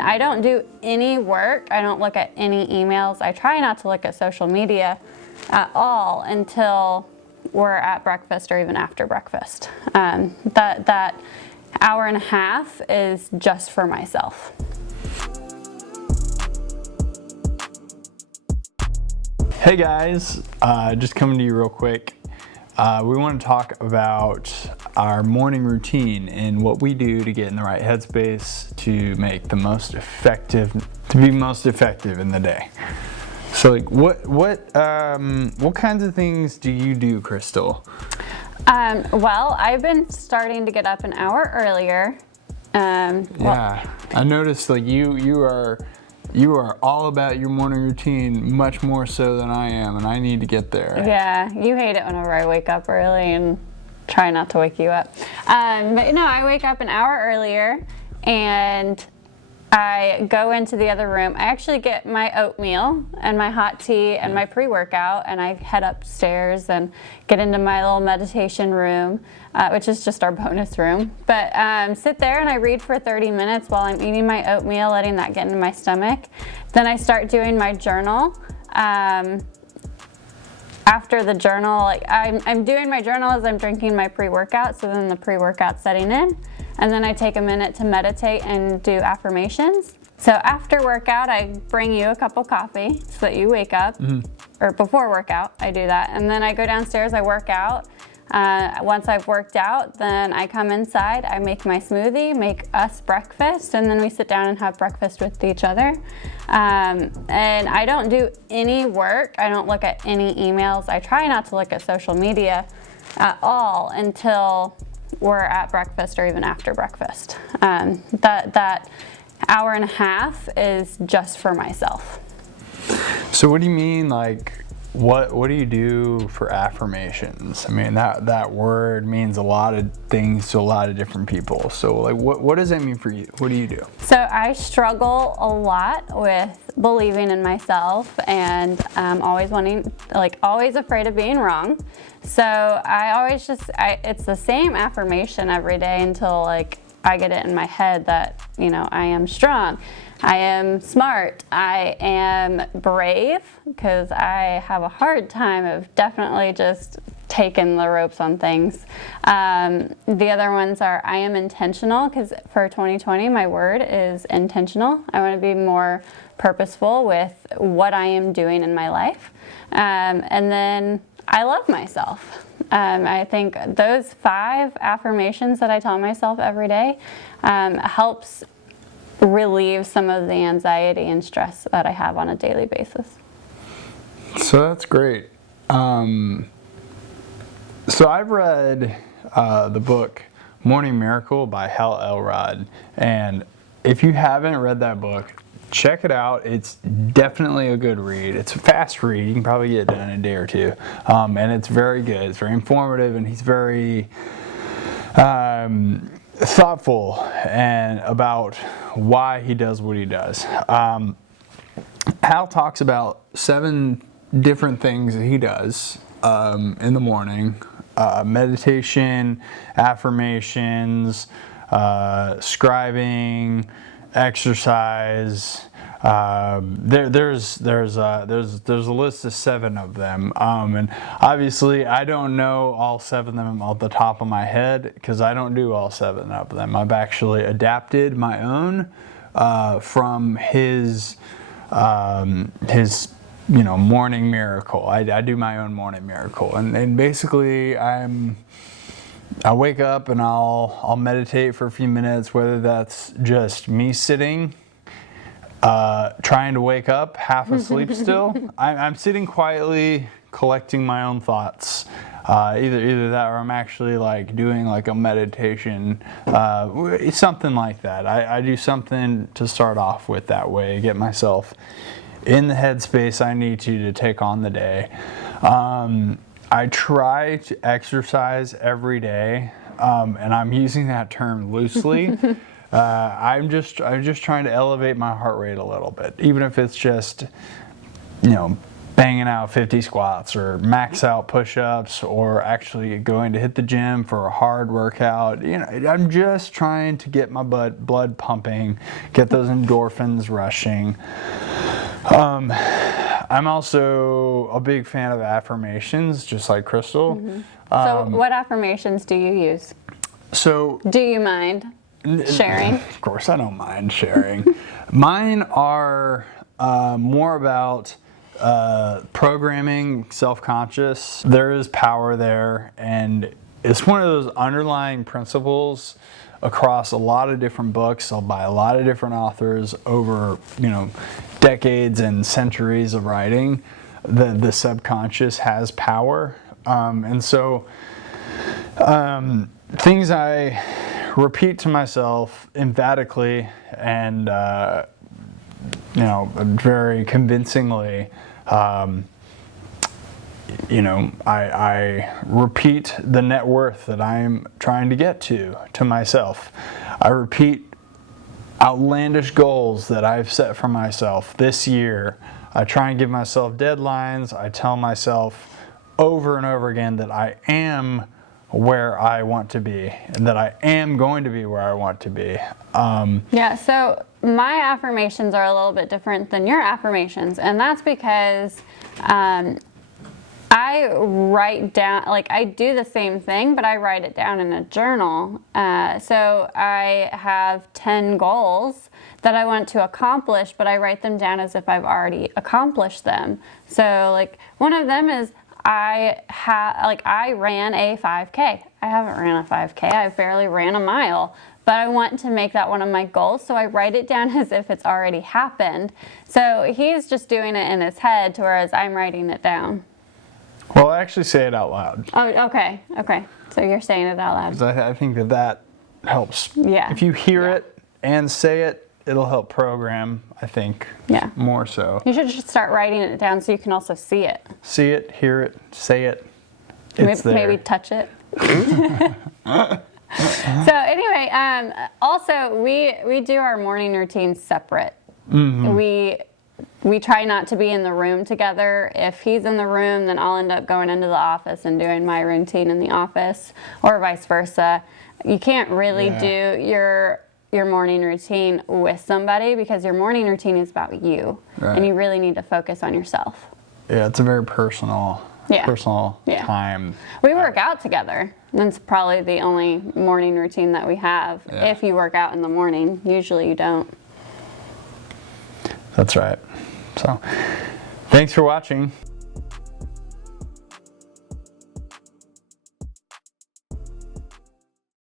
I don't do any work. I don't look at any emails. I try not to look at social media at all until we're at breakfast or even after breakfast. That hour and a half is just for myself. Hey guys, just coming to you real quick. We want to talk about our morning routine and what we do to get in the right headspace to make the most effective, to be most effective in the day. So, like, what kinds of things do you do, Crystal? Well, I've been starting to get up an hour earlier. Yeah, I noticed like you are all about your morning routine much more so than I am, and I need to get there. Yeah, you hate it whenever I wake up early and try not to wake you up. But no, I wake up an hour earlier and I go into the other room. I actually get my oatmeal and my hot tea and my pre-workout, and I head upstairs and get into my little meditation room, which is just our bonus room. But sit there and I read for 30 minutes while I'm eating my oatmeal, letting that get into my stomach. Then I start doing my journal. After the journal, like I'm doing my journal as I'm drinking my pre-workout, so then the pre-workout's setting in. And then I take a minute to meditate and do affirmations. So after workout, I bring you a cup of coffee so that you wake up. Or before workout, I do that. And then I go downstairs, I work out. Once I've worked out, then I come inside, I make my smoothie, make us breakfast, and then we sit down and have breakfast with each other. And I don't do any work. I don't look at any emails. I try not to look at social media at all until we're at breakfast or even after breakfast. That hour and a half is just for myself. So what do you mean, like, what do you do for affirmations? I mean, that word means a lot of things to a lot of different people. So like, what does that mean for you? What do you do? So I struggle a lot with believing in myself and always afraid of being wrong. So I always it's the same affirmation every day until like I get it in my head that, I am strong, I am smart, I am brave, because I have a hard time of definitely just taking the ropes on things. The other ones are I am intentional, because for 2020 my word is intentional. I want to be more purposeful with what I am doing in my life. And then I love myself. I think those 5 affirmations that I tell myself every day helps relieve some of the anxiety and stress that I have on a daily basis. So that's great. So I've read the book Morning Miracle by Hal Elrod, and if you haven't read that book, check it out. It's definitely a good read. It's a fast read. You can probably get it done in a day or two. And it's very good. It's very informative, and he's very thoughtful and about why he does what he does. Hal talks about 7 different things that he does in the morning. Meditation, affirmations, scribing, exercise. There's a list of 7 of them, and obviously I don't know all 7 of them off the top of my head because I don't do all 7 of them. I've actually adapted my own from his morning miracle. I do my own morning miracle, and basically I wake up and I'll meditate for a few minutes, whether that's just me sitting, trying to wake up, half asleep still. I'm sitting quietly, collecting my own thoughts. Either that or I'm actually like doing like a meditation, something like that. I do something to start off with that way, get myself in the headspace I need to take on the day. I try to exercise every day, and I'm using that term loosely. I'm just trying to elevate my heart rate a little bit, even if it's just, banging out 50 squats or max out push-ups or actually going to hit the gym for a hard workout. You know, I'm just trying to get my blood pumping, get those endorphins rushing. I'm also a big fan of affirmations, just like Crystal. So what affirmations do you use? So Do you mind sharing? Of course, I don't mind sharing. Mine are more about programming, self-conscious. There is power there, and it's one of those underlying principles across a lot of different books by a lot of different authors over, you know, decades and centuries of writing. The subconscious has power, and so things I repeat to myself emphatically and you know, very convincingly. You know, I repeat the net worth that I'm trying to get to myself. I repeat outlandish goals that I've set for myself this year. I try and give myself deadlines. I tell myself over and over again that I am where I want to be and that I am going to be where I want to be. Yeah, so my affirmations are a little bit different than your affirmations, and that's because I write down, like I do the same thing, but I write it down in a journal. So I have 10 goals that I want to accomplish, but I write them down as if I've already accomplished them. So like one of them is I ran a 5K. I haven't ran a 5K. I barely ran a mile, but I want to make that one of my goals. So I write it down as if it's already happened. So he's just doing it in his head, whereas I'm writing it down. Well, I actually say it out loud. Oh, okay. Okay. So you're saying it out loud. 'Cause I think that helps. Yeah. If you hear it and say it, it'll help program, I think. Yeah. More so. You should just start writing it down so you can also see it. See it, hear it, say it. It's there. Maybe touch it. So anyway, also we do our morning routines separate. We try not to be in the room together. If he's in the room, then I'll end up going into the office and doing my routine in the office, or vice versa. You can't really do your morning routine with somebody because your morning routine is about you, and you really need to focus on yourself. Yeah, it's a very personal time. We work out together. That's probably the only morning routine that we have. Yeah. If you work out in the morning, usually you don't. That's right. So, thanks for watching.